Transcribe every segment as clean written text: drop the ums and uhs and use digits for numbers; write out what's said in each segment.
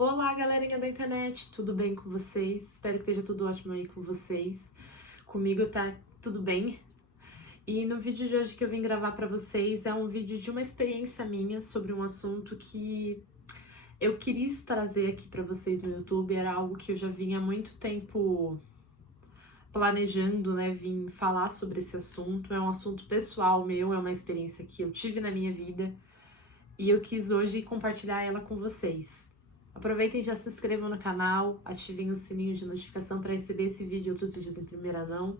Olá, galerinha da internet, tudo bem com vocês? Espero que esteja tudo ótimo aí com vocês. Comigo tá tudo bem. E no vídeo de hoje que eu vim gravar pra vocês é um vídeo de uma experiência minha sobre um assunto que eu quis trazer aqui pra vocês no YouTube. Era algo que eu já vinha há muito tempo planejando, né, vim falar sobre esse assunto. É um assunto pessoal meu, é uma experiência que eu tive na minha vida e eu quis hoje compartilhar ela com vocês. Aproveitem e já se inscrevam no canal, ativem o sininho de notificação para receber esse vídeo e outros vídeos em primeira mão.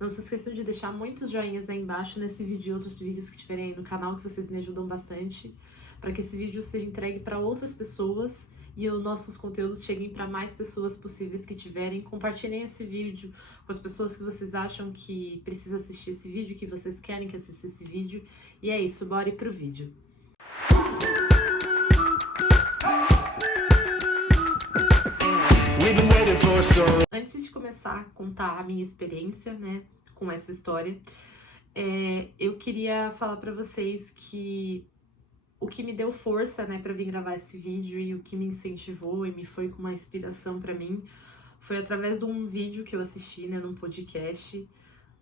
Não se esqueçam de deixar muitos joinhas aí embaixo nesse vídeo e outros vídeos que tiverem aí no canal, que vocês me ajudam bastante, para que esse vídeo seja entregue para outras pessoas e os nossos conteúdos cheguem para mais pessoas possíveis que tiverem. Compartilhem esse vídeo com as pessoas que vocês acham que precisa assistir esse vídeo, que vocês querem que assista esse vídeo. E é isso, bora ir pro vídeo. Antes de começar a contar a minha experiência, né, com essa história, eu queria falar pra vocês que o que me deu força, né, pra vir gravar esse vídeo e o que me incentivou e me foi com uma inspiração pra mim foi através de um vídeo que eu assisti, né, num podcast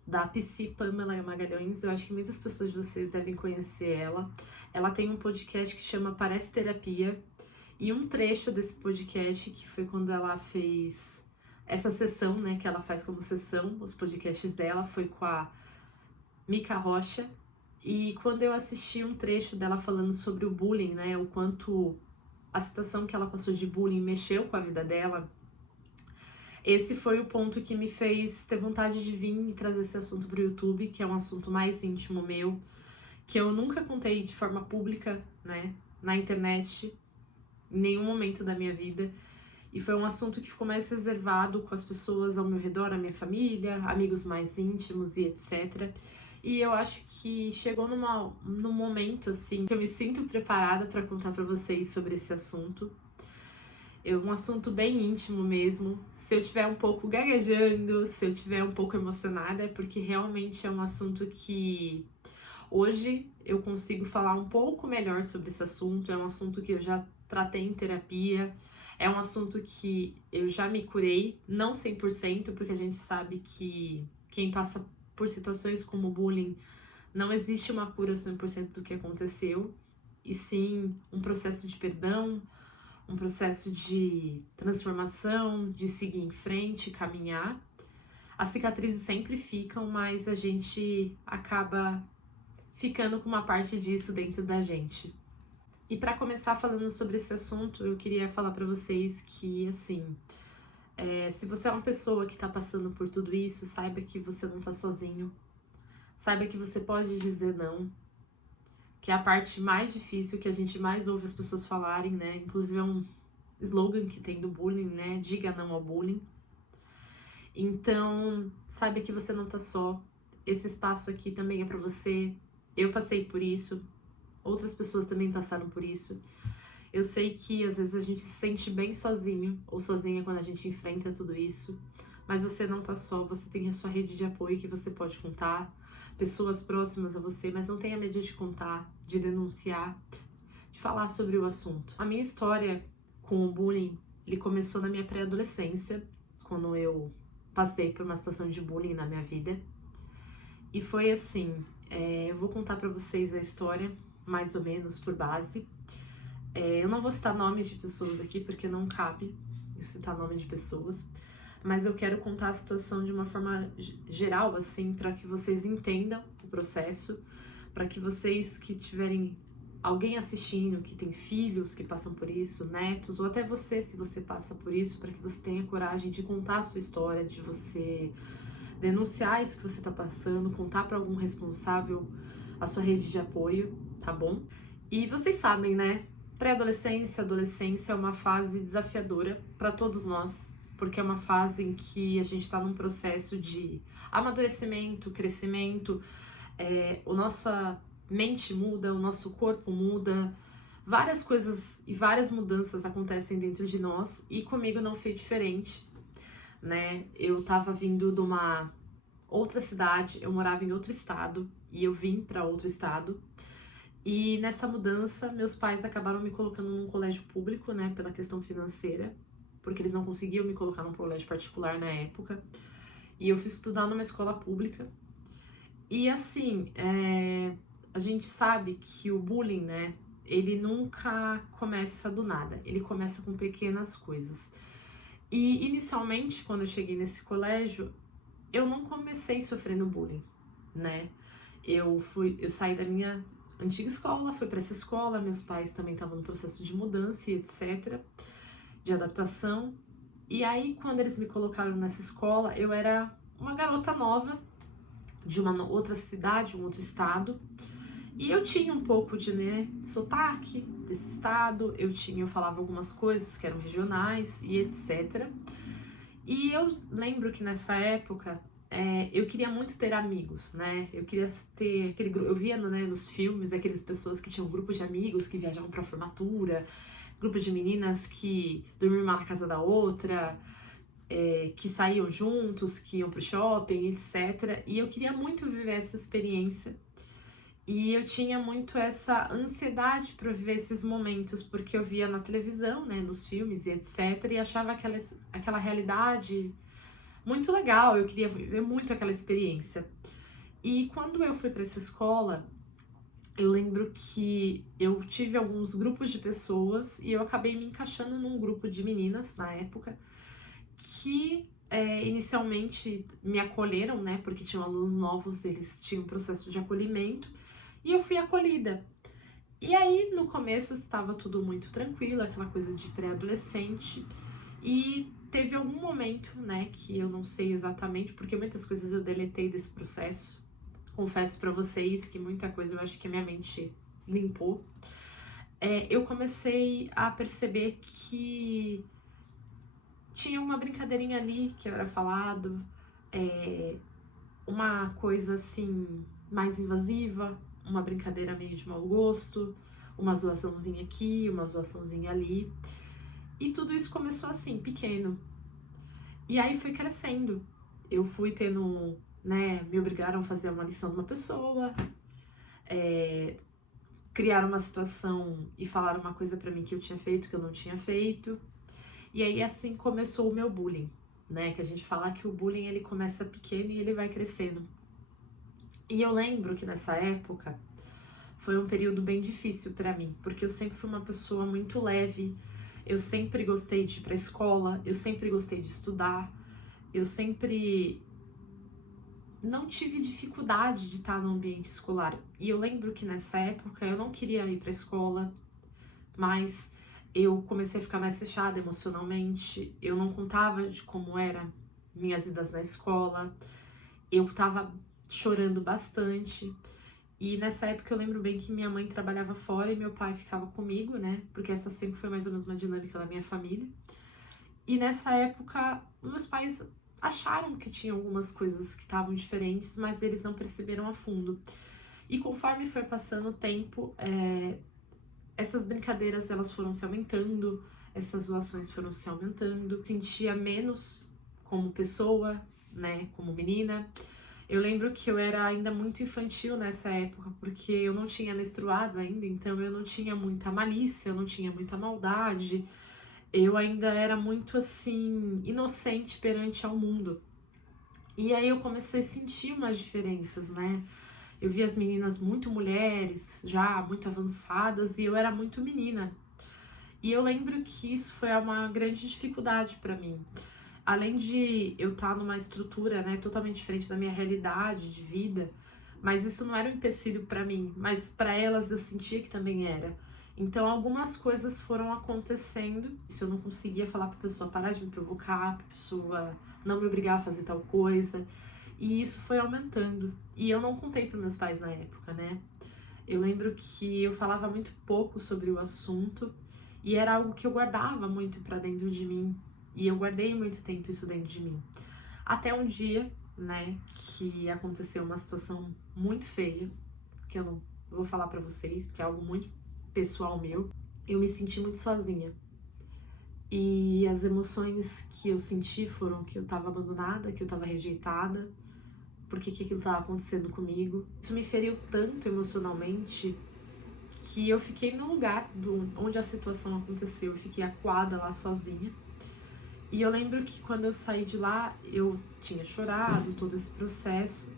da PC Pamela Magalhães. Eu acho que muitas pessoas de vocês devem conhecer ela. Ela tem um podcast que chama Parece Terapia. E um trecho desse podcast, que foi quando ela fez essa sessão, né, que ela faz como sessão, os podcasts dela, foi com a Mica Rocha. E quando eu assisti um trecho dela falando sobre o bullying, né, o quanto a situação que ela passou de bullying mexeu com a vida dela, esse foi o ponto que me fez ter vontade de vir e trazer esse assunto pro YouTube, que é um assunto mais íntimo meu, que eu nunca contei de forma pública, né, na internet, em nenhum momento da minha vida. E foi um assunto que ficou mais reservado com as pessoas ao meu redor, a minha família, amigos mais íntimos e etc. E eu acho que chegou num momento, assim, que eu me sinto preparada para contar para vocês sobre esse assunto. É um assunto bem íntimo mesmo. Se eu tiver um pouco gaguejando, se eu tiver um pouco emocionada, é porque realmente é um assunto que hoje eu consigo falar um pouco melhor sobre esse assunto. É um assunto que eu já tratei em terapia. É um assunto que eu já me curei, não 100%, porque a gente sabe que quem passa por situações como bullying, não existe uma cura 100% do que aconteceu, e sim um processo de perdão, um processo de transformação, de seguir em frente, caminhar. As cicatrizes sempre ficam, mas a gente acaba ficando com uma parte disso dentro da gente. E para começar falando sobre esse assunto, eu queria falar para vocês que, assim, se você é uma pessoa que tá passando por tudo isso, saiba que você não tá sozinho. Saiba que você pode dizer não, que é a parte mais difícil, que a gente mais ouve as pessoas falarem, né? Inclusive é um slogan que tem do bullying, né? Diga não ao bullying. Então, saiba que você não tá só. Esse espaço aqui também é para você. Eu passei por isso. Outras pessoas também passaram por isso. Eu sei que às vezes a gente se sente bem sozinho ou sozinha quando a gente enfrenta tudo isso, mas você não tá só, você tem a sua rede de apoio que você pode contar, pessoas próximas a você, mas não tenha medo de contar, de denunciar, de falar sobre o assunto. A minha história com o bullying, ele começou na minha pré-adolescência, quando eu passei por uma situação de bullying na minha vida. E foi assim, eu vou contar pra vocês a história, mais ou menos por base. Eu não vou citar nomes de pessoas aqui, porque não cabe eu citar nome de pessoas, mas eu quero contar a situação de uma forma geral, assim, para que vocês entendam o processo, para que vocês que tiverem alguém assistindo, que tem filhos que passam por isso, netos, ou até você, se você passa por isso, para que você tenha coragem de contar a sua história, de você denunciar isso que você tá passando, contar para algum responsável, a sua rede de apoio, tá bom? E vocês sabem, né? Pré-adolescência, adolescência é uma fase desafiadora para todos nós, porque é uma fase em que a gente está num processo de amadurecimento, crescimento, a nossa mente muda, o nosso corpo muda, várias coisas e várias mudanças acontecem dentro de nós, e comigo não foi diferente, né? Eu tava vindo de uma outra cidade, eu morava em outro estado e eu vim para outro estado. E nessa mudança, meus pais acabaram me colocando num colégio público, né, pela questão financeira, porque eles não conseguiam me colocar num colégio particular na época. E eu fui estudar numa escola pública. E assim, a gente sabe que o bullying, né, ele nunca começa do nada, ele começa com pequenas coisas. E inicialmente, quando eu cheguei nesse colégio, eu não comecei sofrendo bullying, né? Eu saí da minha antiga escola, fui para essa escola, meus pais também estavam no processo de mudança e etc, de adaptação. E aí, quando eles me colocaram nessa escola, eu era uma garota nova, de uma outra cidade, um outro estado, e eu tinha um pouco de, né, sotaque desse estado, eu falava algumas coisas que eram regionais e etc. E eu lembro que nessa época eu queria muito ter amigos, né? Eu queria ter aquele grupo. Eu via, né, nos filmes aquelas pessoas que tinham um grupo de amigos que viajavam pra formatura, grupo de meninas que dormiam uma na casa da outra, que saíam juntos, que iam pro shopping, etc. E eu queria muito viver essa experiência. E eu tinha muito essa ansiedade para viver esses momentos, porque eu via na televisão, né, nos filmes e etc. E achava aquela realidade muito legal, eu queria viver muito aquela experiência. E quando eu fui para essa escola, eu lembro que eu tive alguns grupos de pessoas e eu acabei me encaixando num grupo de meninas na época que inicialmente me acolheram, né? Porque tinham alunos novos, eles tinham um processo de acolhimento e eu fui acolhida. E aí no começo estava tudo muito tranquilo, aquela coisa de pré-adolescente, e teve algum momento, né, que eu não sei exatamente, porque muitas coisas eu deletei desse processo. Confesso pra vocês que muita coisa eu acho que a minha mente limpou. Eu comecei a perceber que tinha uma brincadeirinha ali que era falado, uma coisa assim mais invasiva, uma brincadeira meio de mau gosto, uma zoaçãozinha aqui, uma zoaçãozinha ali. E tudo isso começou assim, pequeno. E aí foi crescendo. Eu fui tendo, né, me obrigaram a fazer uma lição de uma pessoa, criaram uma situação e falaram uma coisa pra mim que eu tinha feito, que eu não tinha feito. E aí assim começou o meu bullying, né? Que a gente fala que o bullying ele começa pequeno e ele vai crescendo. E eu lembro que nessa época foi um período bem difícil pra mim, porque eu sempre fui uma pessoa muito leve, eu sempre gostei de ir pra escola, eu sempre gostei de estudar, eu sempre não tive dificuldade de estar no ambiente escolar. E eu lembro que nessa época eu não queria ir pra escola, mas eu comecei a ficar mais fechada emocionalmente, eu não contava de como era minhas idas na escola, eu tava chorando bastante. E nessa época eu lembro bem que minha mãe trabalhava fora e meu pai ficava comigo, né? Porque essa sempre foi mais ou menos uma dinâmica da minha família. E nessa época, meus pais acharam que tinha algumas coisas que estavam diferentes, mas eles não perceberam a fundo. E conforme foi passando o tempo, essas brincadeiras elas foram se aumentando, essas zoações foram se aumentando. Sentia menos como pessoa, né? Como menina. Eu lembro que eu era ainda muito infantil nessa época, porque eu não tinha menstruado ainda, então eu não tinha muita malícia, eu não tinha muita maldade. Eu ainda era muito, assim, inocente perante ao mundo. E aí eu comecei a sentir umas diferenças, né? Eu vi as meninas muito mulheres, já muito avançadas, e eu era muito menina. E eu lembro que isso foi uma grande dificuldade pra mim. Além de eu estar numa estrutura, né, totalmente diferente da minha realidade de vida, mas isso não era um empecilho pra mim, mas pra elas eu sentia que também era. Então algumas coisas foram acontecendo, se eu não conseguia falar pra pessoa parar de me provocar, pra pessoa não me obrigar a fazer tal coisa, e isso foi aumentando. E eu não contei pros meus pais na época, né? Eu lembro que eu falava muito pouco sobre o assunto e era algo que eu guardava muito pra dentro de mim. E eu guardei muito tempo isso dentro de mim. Até um dia, né, que aconteceu uma situação muito feia, que eu não vou falar pra vocês, porque é algo muito pessoal meu. Eu me senti muito sozinha. E as emoções que eu senti foram que eu tava abandonada, que eu tava rejeitada, porque que aquilo tava acontecendo comigo. Isso me feriu tanto emocionalmente que eu fiquei no lugar onde a situação aconteceu, eu fiquei acuada lá sozinha. E eu lembro que quando eu saí de lá, eu tinha chorado todo esse processo.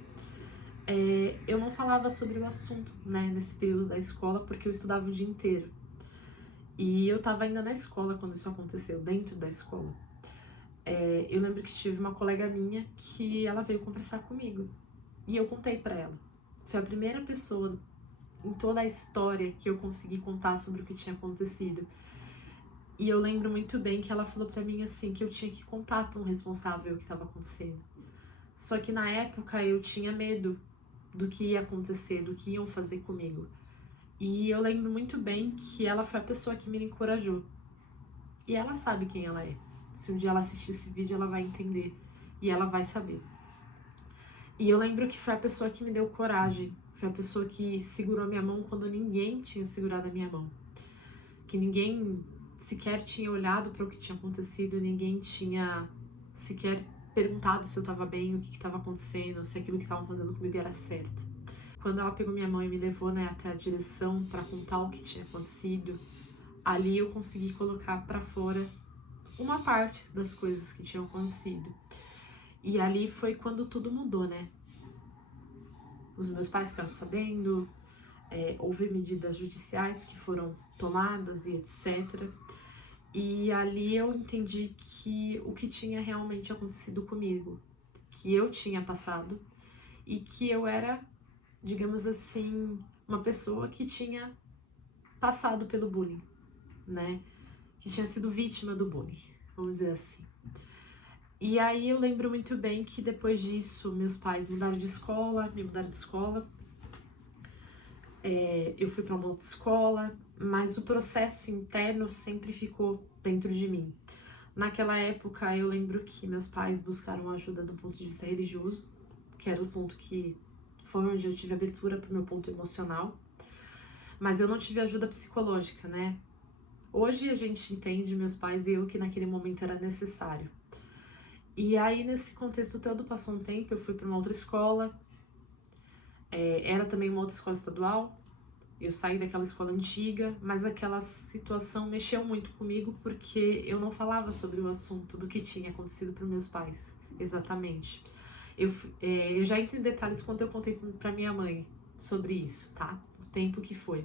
Eu não falava sobre o assunto, né, nesse período da escola, porque eu estudava o dia inteiro. E eu tava ainda na escola quando isso aconteceu, dentro da escola. Eu lembro que tive uma colega minha que ela veio conversar comigo. E eu contei pra ela. Foi a primeira pessoa em toda a história que eu consegui contar sobre o que tinha acontecido. E eu lembro muito bem que ela falou pra mim assim, que eu tinha que contar pra um responsável o que estava acontecendo. Só que na época eu tinha medo do que ia acontecer, do que iam fazer comigo. E eu lembro muito bem que ela foi a pessoa que me encorajou. E ela sabe quem ela é. Se um dia ela assistir esse vídeo, ela vai entender. E ela vai saber. E eu lembro que foi a pessoa que me deu coragem. Foi a pessoa que segurou minha mão quando ninguém tinha segurado a minha mão. Que ninguém sequer tinha olhado para o que tinha acontecido, ninguém tinha sequer perguntado se eu estava bem, o que estava acontecendo, se aquilo que estavam fazendo comigo era certo. Quando ela pegou minha mão e me levou, né, até a direção para contar o que tinha acontecido, ali eu consegui colocar para fora uma parte das coisas que tinham acontecido. E ali foi quando tudo mudou, né? Os meus pais ficaram sabendo, houve medidas judiciais que foram tomadas e etc. E ali eu entendi que o que tinha realmente acontecido comigo, que eu tinha passado e que eu era, digamos assim, uma pessoa que tinha passado pelo bullying, né? Que tinha sido vítima do bullying, vamos dizer assim. E aí eu lembro muito bem que depois disso meus pais me mudaram de escola. Eu fui para uma outra escola, mas o processo interno sempre ficou dentro de mim. Naquela época eu lembro que meus pais buscaram ajuda do ponto de vista religioso, que era o ponto que foi onde eu tive abertura para o meu ponto emocional, mas eu não tive ajuda psicológica, né? Hoje a gente entende, meus pais e eu, que naquele momento era necessário. E aí nesse contexto todo passou um tempo, eu fui para uma outra escola, era também uma outra escola estadual. Eu saí daquela escola antiga, mas aquela situação mexeu muito comigo porque eu não falava sobre o assunto do que tinha acontecido para meus pais, exatamente. Eu já entrei em detalhes quando eu contei para minha mãe sobre isso, tá? O tempo que foi.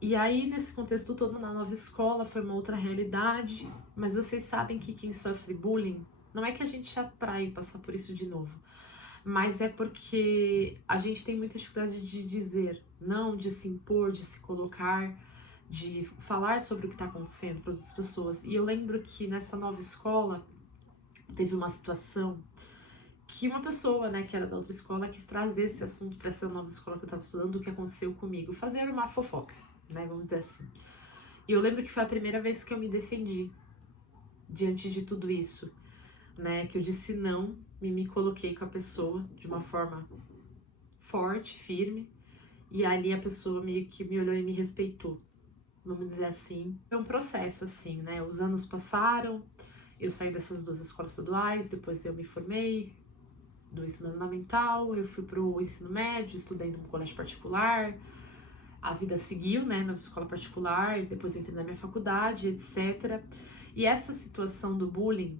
E aí, nesse contexto todo, na nova escola, foi uma outra realidade, mas vocês sabem que quem sofre bullying, não é que a gente atrai passar por isso de novo, mas é porque a gente tem muita dificuldade de dizer não, de se impor, de se colocar, de falar sobre o que está acontecendo para as outras pessoas. E eu lembro que nessa nova escola teve uma situação que uma pessoa, né, que era da outra escola, quis trazer esse assunto para essa nova escola que eu estava estudando, o que aconteceu comigo, fazer uma fofoca, né, vamos dizer assim. E eu lembro que foi a primeira vez que eu me defendi diante de tudo isso, né, que eu disse não, me coloquei com a pessoa de uma forma forte, firme, e ali a pessoa meio que me olhou e me respeitou, vamos dizer assim. Foi um processo assim, né, os anos passaram, eu saí dessas duas escolas estaduais, depois eu me formei do ensino fundamental, eu fui pro ensino médio, estudei num colégio particular, a vida seguiu, né, na escola particular, depois eu entrei na minha faculdade, etc. E essa situação do bullying,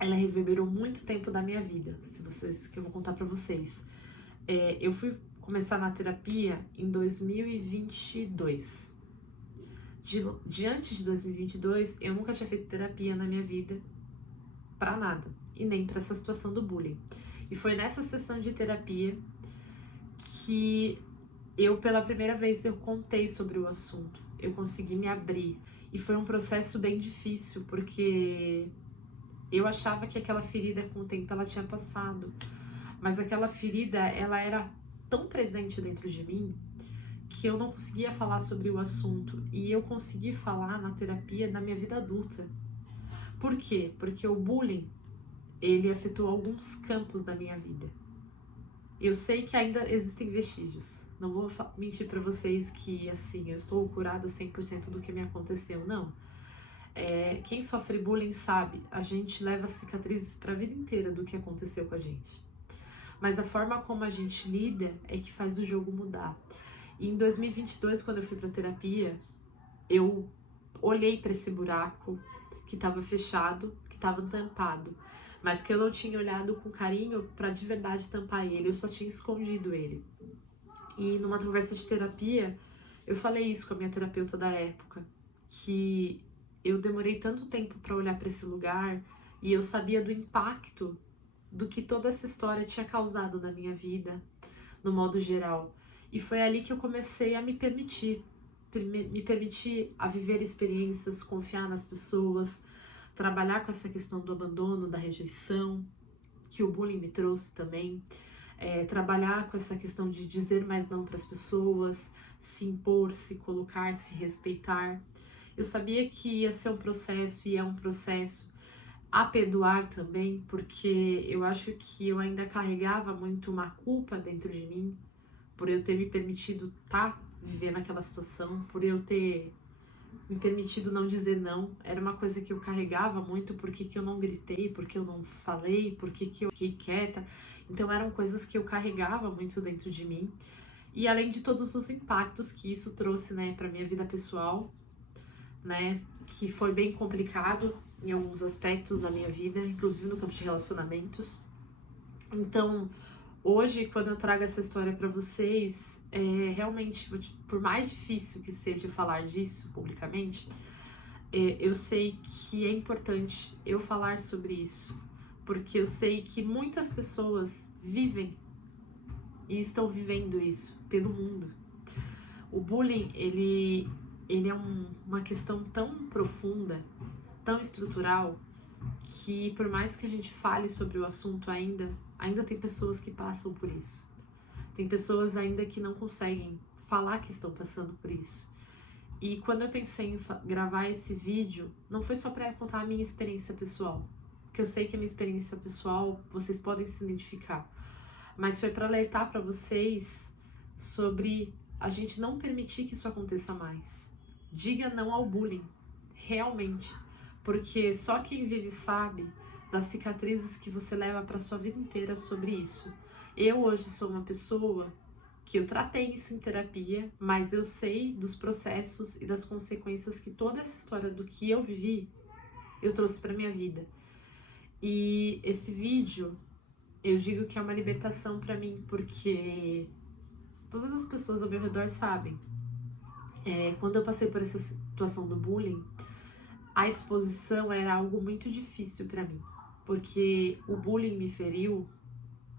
ela reverberou muito tempo da minha vida, que eu vou contar pra vocês. Eu fui começar na terapia em 2022. Antes de 2022, eu nunca tinha feito terapia na minha vida, pra nada, e nem pra essa situação do bullying. E foi nessa sessão de terapia que pela primeira vez, eu contei sobre o assunto, eu consegui me abrir. E foi um processo bem difícil, porque eu achava que aquela ferida, com o tempo, ela tinha passado. Mas aquela ferida, ela era tão presente dentro de mim que eu não conseguia falar sobre o assunto. E eu consegui falar na terapia na minha vida adulta. Por quê? Porque o bullying, ele afetou alguns campos da minha vida. Eu sei que ainda existem vestígios. Não vou mentir pra vocês que, assim, eu estou curada 100% do que me aconteceu, não. Quem sofre bullying sabe, a gente leva cicatrizes pra vida inteira do que aconteceu com a gente. Mas a forma como a gente lida é que faz o jogo mudar. E em 2022, quando eu fui pra terapia, eu olhei para esse buraco que estava fechado, que estava tampado, mas que eu não tinha olhado com carinho para de verdade tampar ele, eu só tinha escondido ele. E numa conversa de terapia, eu falei isso com a minha terapeuta da época, que eu demorei tanto tempo para olhar para esse lugar e eu sabia do impacto do que toda essa história tinha causado na minha vida, no modo geral. E foi ali que eu comecei a me permitir a viver experiências, confiar nas pessoas, trabalhar com essa questão do abandono, da rejeição, que o bullying me trouxe também, trabalhar com essa questão de dizer mais não para as pessoas, se impor, se colocar, se respeitar. Eu sabia que ia ser um processo e é um processo a perdoar também, porque eu acho que eu ainda carregava muito uma culpa dentro de mim, por eu ter me permitido estar vivendo aquela situação, por eu ter me permitido não dizer não. Era uma coisa que eu carregava muito, por que eu não gritei, por que eu não falei, por que eu fiquei quieta. Então eram coisas que eu carregava muito dentro de mim. E além de todos os impactos que isso trouxe, né, pra minha vida pessoal, né, que foi bem complicado em alguns aspectos da minha vida, inclusive no campo de relacionamentos. Então, hoje, quando eu trago essa história pra vocês, realmente, por mais difícil que seja falar disso publicamente, eu sei que é importante eu falar sobre isso, porque eu sei que muitas pessoas vivem e estão vivendo isso pelo mundo. O bullying, ele é uma questão tão profunda, tão estrutural, que por mais que a gente fale sobre o assunto ainda tem pessoas que passam por isso. Tem pessoas ainda que não conseguem falar que estão passando por isso. E quando eu pensei em gravar esse vídeo, não foi só para contar a minha experiência pessoal, porque eu sei que a minha experiência pessoal vocês podem se identificar, mas foi para alertar para vocês sobre a gente não permitir que isso aconteça mais. Diga não ao bullying, realmente, porque só quem vive sabe das cicatrizes que você leva para sua vida inteira sobre isso. Eu hoje sou uma pessoa que eu tratei isso em terapia, mas eu sei dos processos e das consequências que toda essa história do que eu vivi, eu trouxe para minha vida. E esse vídeo, eu digo que é uma libertação para mim, porque todas as pessoas ao meu redor sabem. Quando eu passei por essa situação do bullying, a exposição era algo muito difícil para mim, porque o bullying me feriu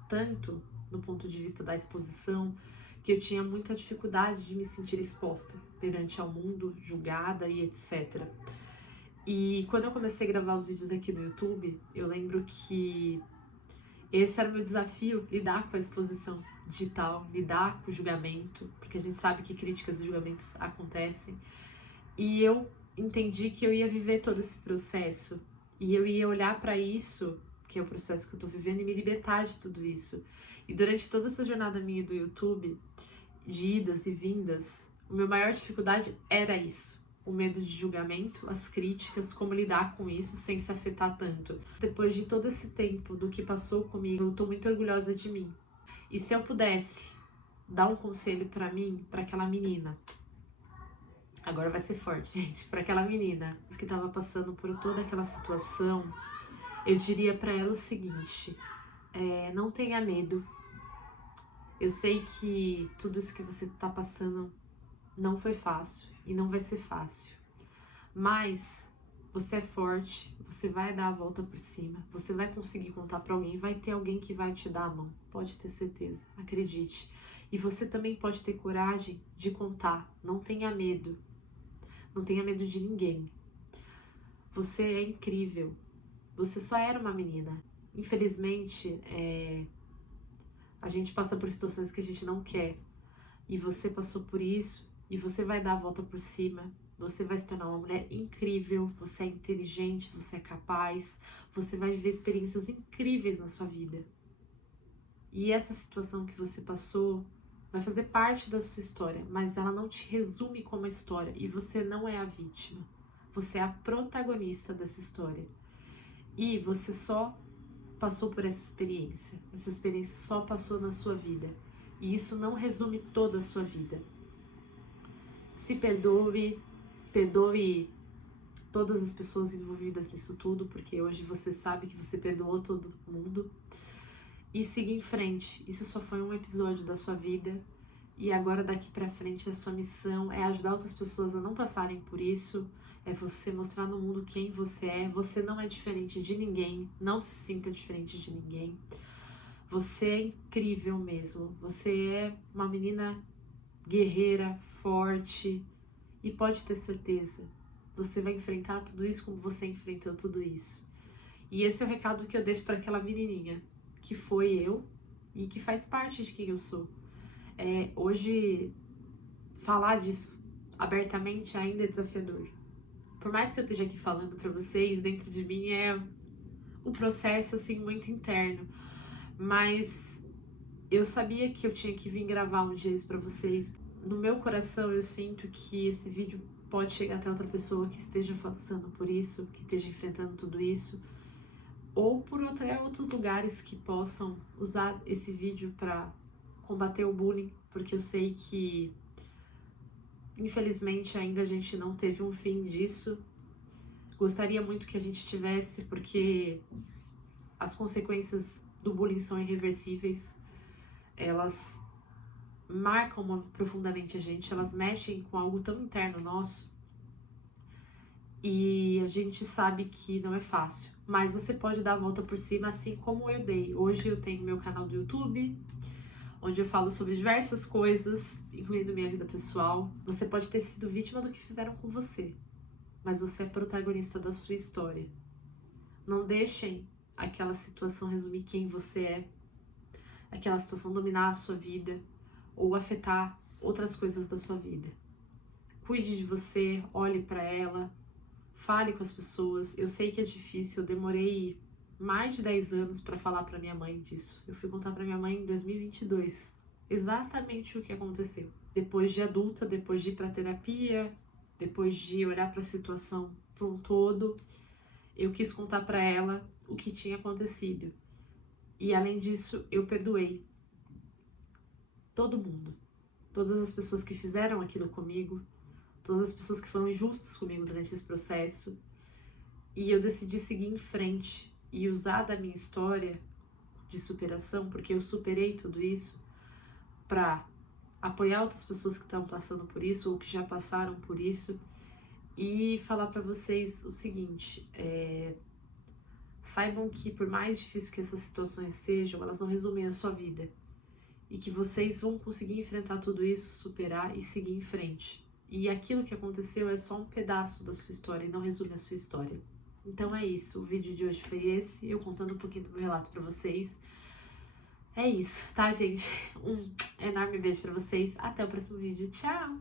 tanto no ponto de vista da exposição, que eu tinha muita dificuldade de me sentir exposta perante ao mundo, julgada e etc. E quando eu comecei a gravar os vídeos aqui no YouTube, eu lembro que esse era o meu desafio, lidar com a exposição digital, lidar com o julgamento, porque a gente sabe que críticas e julgamentos acontecem. E eu entendi que eu ia viver todo esse processo e eu ia olhar para isso, que é o processo que eu tô vivendo, e me libertar de tudo isso. E durante toda essa jornada minha do YouTube, de idas e vindas, a minha maior dificuldade era isso. O medo de julgamento, as críticas, como lidar com isso sem se afetar tanto. Depois de todo esse tempo do que passou comigo, eu tô muito orgulhosa de mim. E se eu pudesse dar um conselho pra mim, pra aquela menina, agora vai ser forte, gente, pra aquela menina que tava passando por toda aquela situação, eu diria pra ela o seguinte: não tenha medo. Eu sei que tudo isso que você tá passando não foi fácil e não vai ser fácil, mas você é forte, você vai dar a volta por cima, você vai conseguir contar pra alguém, vai ter alguém que vai te dar a mão, pode ter certeza, acredite. E você também pode ter coragem de contar, não tenha medo, não tenha medo de ninguém. Você é incrível, você só era uma menina. Infelizmente, a gente passa por situações que a gente não quer, e você passou por isso, e você vai dar a volta por cima, você vai se tornar uma mulher incrível, você é inteligente, você é capaz, você vai viver experiências incríveis na sua vida. E essa situação que você passou vai fazer parte da sua história, mas ela não te resume como a história, e você não é a vítima, você é a protagonista dessa história. E você só passou por essa experiência só passou na sua vida, e isso não resume toda a sua vida. se perdoe, perdoe todas as pessoas envolvidas nisso tudo, porque hoje você sabe que você perdoou todo mundo. E siga em frente. Isso só foi um episódio da sua vida. E agora daqui pra frente a sua missão é ajudar outras pessoas a não passarem por isso. É você mostrar no mundo quem você é. Você não é diferente de ninguém. Não se sinta diferente de ninguém. Você é incrível mesmo. Você é uma menina guerreira, forte. E pode ter certeza, você vai enfrentar tudo isso como você enfrentou tudo isso. E esse é o recado que eu deixo para aquela menininha, que foi eu e que faz parte de quem eu sou. Hoje, falar disso abertamente ainda é desafiador. Por mais que eu esteja aqui falando para vocês, dentro de mim é um processo assim muito interno. Mas eu sabia que eu tinha que vir gravar um dia isso pra vocês. No meu coração eu sinto que esse vídeo pode chegar até outra pessoa que esteja passando por isso, que esteja enfrentando tudo isso, ou por até outros lugares que possam usar esse vídeo pra combater o bullying, porque eu sei que infelizmente ainda a gente não teve um fim disso. Gostaria muito que a gente tivesse, porque as consequências do bullying são irreversíveis. Elas marcam profundamente a gente, elas mexem com algo tão interno nosso e a gente sabe que não é fácil, mas você pode dar a volta por cima assim como eu dei. Hoje eu tenho meu canal do YouTube, onde eu falo sobre diversas coisas, incluindo minha vida pessoal. Você pode ter sido vítima do que fizeram com você, mas você é protagonista da sua história. Não deixem aquela situação resumir quem você é, aquela situação dominar a sua vida ou afetar outras coisas da sua vida. Cuide de você, olhe para ela, fale com as pessoas. Eu sei que é difícil, eu demorei mais de 10 anos para falar para minha mãe disso. Eu fui contar para minha mãe em 2022, exatamente o que aconteceu. Depois de adulta, depois de ir para terapia, depois de olhar para a situação por um todo, eu quis contar para ela o que tinha acontecido. E além disso, eu perdoei todo mundo. Todas as pessoas que fizeram aquilo comigo, todas as pessoas que foram injustas comigo durante esse processo. E eu decidi seguir em frente e usar da minha história de superação, porque eu superei tudo isso, para apoiar outras pessoas que estão passando por isso ou que já passaram por isso e falar para vocês o seguinte: saibam que por mais difícil que essas situações sejam, elas não resumem a sua vida. E que vocês vão conseguir enfrentar tudo isso, superar e seguir em frente. E aquilo que aconteceu é só um pedaço da sua história e não resume a sua história. Então é isso, o vídeo de hoje foi esse, eu contando um pouquinho do meu relato pra vocês. É isso, tá, gente? Um enorme beijo pra vocês, até o próximo vídeo, tchau!